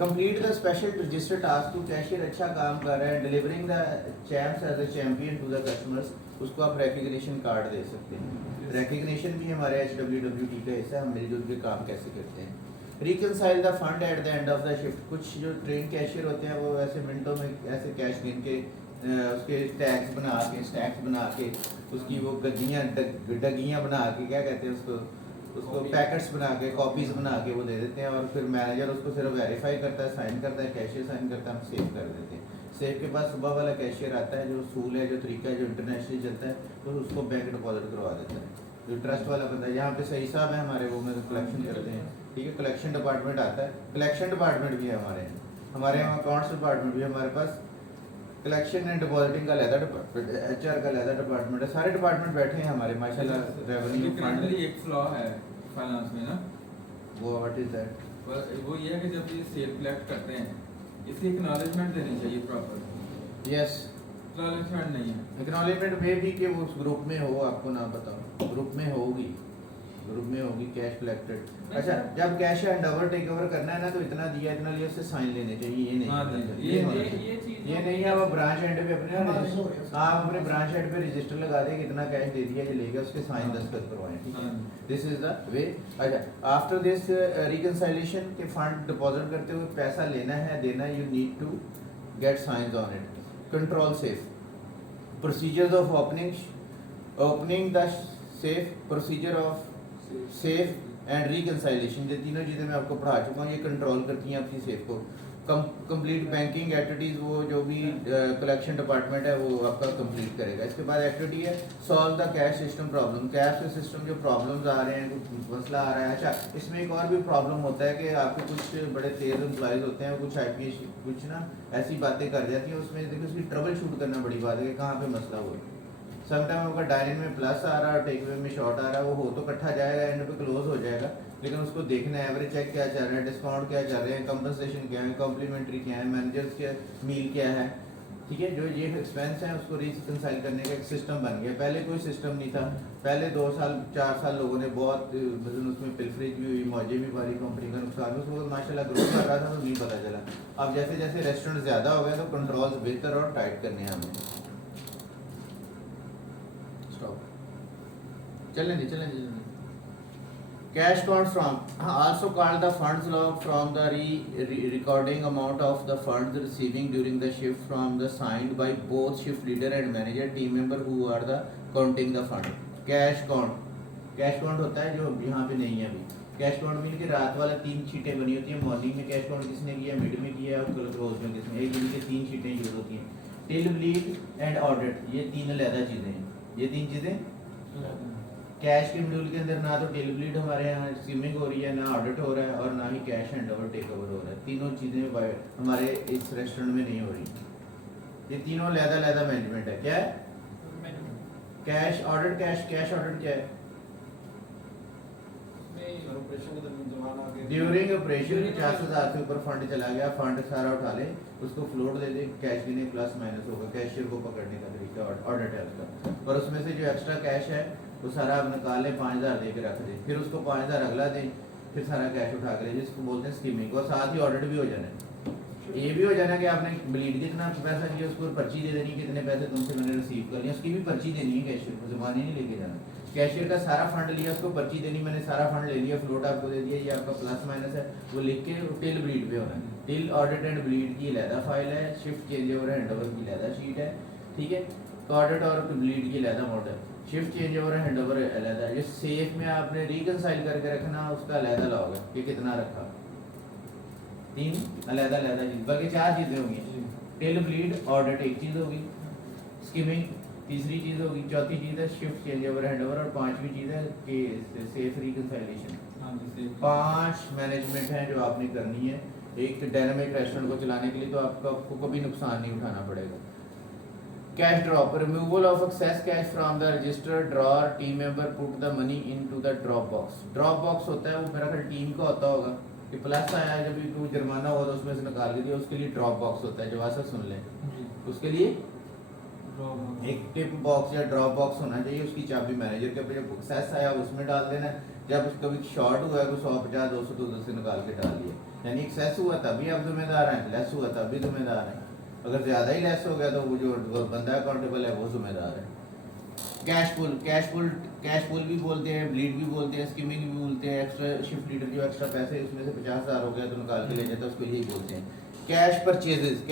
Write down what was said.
Complete the special register task to cashier अच्छा काम कर रहा है, delivering the champs as a champion to the customers, उसको आप रिकग्निशन कार्ड दे सकते हैं। रिकग्निशन भी हमारे HWWT का हिस्सा है, हम मिलजुल के काम कैसे करते हैं। Reconcile the fund at the end of the shift, कुछ जो ट्रेन कैशियर होते हैं वो ऐसे मिनटों में ऐसे कैश गिन के उसके स्टैक्स बना के उसकी वो डगियाँ बना के क्या कहते हैं उसको पैकेट्स बना के कॉपीज़ बना के वो दे देते हैं, और फिर मैनेजर उसको सिर्फ वेरीफाई करता है, साइन करता है, कैशियर साइन करता है, हम सेव कर देते हैं। सेव के बाद सुबह वाला कैशियर आता है, जो सूल है, जो तरीका है, जो इंटरनेशनली चलता है, तो उसको बैंक डिपॉजिट करवा देता है। जो ट्रस्ट वाला बंदा है, यहाँ पे सही साहब है हमारे, वो में कलेक्शन करते हैं, ठीक है। कलेक्शन डिपार्टमेंट आता है, कलेक्शन डिपार्टमेंट भी है हमारे यहाँ अकाउंट्स डिपार्टमेंट भी है हमारे पास, कलेक्शन एंड डिपॉजिटिंग का अलग डिपार्टमेंट, HR का अलग डिपार्टमेंट है, सारे डिपार्टमेंट बैठे हैं हमारे माशाल्लाह। रेवेन्यू फंड एक फ्लॉ है फाइनेंस में ना, वो व्हाट इज दैट? वो ये है कि जब ये सेल कलेक्ट करते हैं इसकी एक्नॉलेजमेंट देनी चाहिए प्रॉपर। यस, एक्नॉलेजमेंट नहीं है। एक्नॉलेजमेंट वे भी कि वो उस ग्रुप में हो, आपको ना बताओ, ग्रुप में होगी कैश कलेक्टेड। अच्छा, जब cash hand over take over करना है ना, तो इतना दिया इतना लिया, उससे साइन लेने चाहिए, ये नहीं ये नहीं है। वो ब्रांच एंड पे अपने आप अपने ब्रांच एंड पे रजिस्टर लगा दे, कितना कैश दे दिया, ये लेगा, उसके साइन दस्तखत करवाएं, ठीक है। This is the way. अच्छा, आफ्टर दिस रिकंसाइलेशन के फंड डिपॉजिट करते हुए पैसा लेना है देना है, you need to get science on it. Control safe, procedures of opening the safe, procedure of safe and reconciliation, ये तीनों चीज़ें मैं आपको पढ़ा चुका हूँ, ये कंट्रोल करती हैं आपकी सेफ को। कंप्लीट बैंकिंग एक्टिविटीज़, वो जो भी कलेक्शन डिपार्टमेंट है वो आपका कंप्लीट करेगा। इसके बाद एक्टिविटी है solve the cash system problem, cash system जो प्रॉब्लम्स आ रहे हैं, कुछ मसला आ रहा है। अच्छा, इसमें एक और भी प्रॉब्लम होता है कि आपके कुछ बड़े तेज एम्प्लॉयज़ होते हैं, कुछ IP कुछ ना ऐसी बातें कर जाती हैं, उसमें देखिए उसकी ट्रबल शूट करना बड़ी बात है कि कहाँ पे मसला हुआ। समटाइम आपका डायरेक्ट में प्लस आ रहा है, टेकवे में शॉर्ट आ रहा है, वो हो तो इकट्ठा जाएगा, एंड पे क्लोज हो जाएगा, लेकिन उसको देखना है एवरेज चेक क्या चल रहा है, डिस्काउंट क्या चल रहे हैं, कंपनसेशन क्या है, कॉम्प्लीमेंट्री क्या है, मैनेजर्स के मील क्या है, ठीक है। जो ये एक्सपेंस है उसको रिकंसाइल करने का एक सिस्टम बन गया। पहले कोई सिस्टम नहीं था, पहले 2 साल 4 साल लोगों ने बहुत उसमें पिलफरेज भी हुई, मौजे भी मारी, कंपनी का नुकसान, उसको माशाल्लाह ग्रो कर रहा था तो नहीं पता चला। अब जैसे जैसे रेस्टोरेंट ज़्यादा हो गए तो कंट्रोल्स बेहतर और टाइट करने हैं हमें। चलें जी। Cash counts from, also called the funds log, from the recording amount of the funds receiving during the shift from the signed by both shift leader and manager team member who are the counting the fund. Cash count होता है जो यहाँ पे नहीं है अभी। Cash count mean के रात वाला 3 शीटें बनी होती हैं, मॉर्निंग में कैश काउंट किसने किया, मिड में किया और क्लोज में किसने, एक दिन की 3 शीटें यूज होती हैं। टिल ब्लीड एंड ऑडिट, ये 3 अलग चीज़ें हैं, ये 3 चीज़ें। कैश के मॉड्यूल के अंदर ना तो टेल ब्लीड हमारे यहाँ स्कीमिंग हो रही है, ना ऑडिट हो रहा है, और ना ही cash hand over take over हो रहा है। तीनों चीज़ें हमारे इस रेस्टोरेंट में नहीं हो रही। ये तीनों लहदा मैनेजमेंट है। क्या है? कैश ऑडिट, कैश ऑडिट क्या है? ड्यूरिंग ऑपरेशन 50,000 से ऊपर फंड चला गया, फंड सारा उठा ले, उसको फ्लोट दे दे, कैश गिने प्लस माइनस होगा, कैशियर को पकड़ने का तरीका ऑडिट है उसका। और उसमें से जो एक्स्ट्रा कैश है वो सारा आप निकाल लें, 5,000 दे के रख दें, फिर उसको 5,000 अगला दें, फिर सारा कैश उठा के, जिसको बोलते हैं स्कीमिंग। और साथ ही ऑडिट भी हो जाना है, ये भी हो जाना कि आपने ब्लीड कितना पैसा किया, उसको पर्ची दे देनी, कितने पैसे तुमसे मैंने रिसीव कर लिया, उसकी भी पर्ची देनी है कैशियर को, जुबानी नहीं लेके जाना। कैशियर का सारा फंड लिया, उसको पर्ची देनी, मैंने सारा फंड ले लिया, फ्लोट आपको दे दिया, ये आपका प्लस माइनस है, वो लिख के टिल ब्लीड पे होना है। टिल ऑडिट एंड ब्लीड की अलहदा फाइल है, shift change over hand over की अलहदा शीट है, ठीक है। ऑडिट और ब्लीड की अलहदा model, shift change over hand over अलहदा है। जो सेफ में आपने रिकंसाइल करके रखना, उसका अलहदा लाओगे कि कितना रखा, 3 अलहदा चीज, बल्कि 4 चीजें होंगी। टिल ब्लीड ऑडिट एक चीज होगी, स्कीमिंग तीसरी चीज होगी, चौथी चीज है shift change over hand over, और 5वीं चीज है कि सेफ रिकंसाइलेशन। 5 मैनेजमेंट है जो आपने करनी है एक डायनामिक रेस्टोरेंट को चलाने के लिए, तो आपको कभी नुकसान नहीं उठाना पड़ेगा। Cash drop, removal of access cash from the register drawer, team member put the money into the drop box. Drop box होता है वो मेरा ख्याल टीम का होता होगा कि प्लस आया है, जब भी कोई जुर्माना हुआ तो उसमें से निकाल के दिया, उसके लिए ड्रॉप बॉक्स होता है, जो ऐसा सुन लें, उसके लिए एक टिप बॉक्स या ड्रॉप बॉक्स होना चाहिए। उसकी चाबी मैनेजर के पे, जब एक्सेस आया उसमें डाल देना, जब कभी शॉर्ट हुआ है कोई 150 200 200 से निकाल के डाल दिया। यानी एक्सेस हुआ तभी आप जिम्मेदार हैं, लेस हुआ तभी जिम्मेदार हैं। अगर ज़्यादा ही लेस हो गया तो वो जो बंदा अकाउंटेबल है वो जिम्मेदार है। कैश पुल भी बोलते हैं, ब्लीड भी बोलते हैं, स्कीमिंग भी बोलते हैं। एक्स्ट्रा शिफ्ट लीडर जो एक्स्ट्रा पैसे उसमें से 50,000 हो गया तो निकाल के ले जाता है, उसको यही बोलते हैं। Cash purchases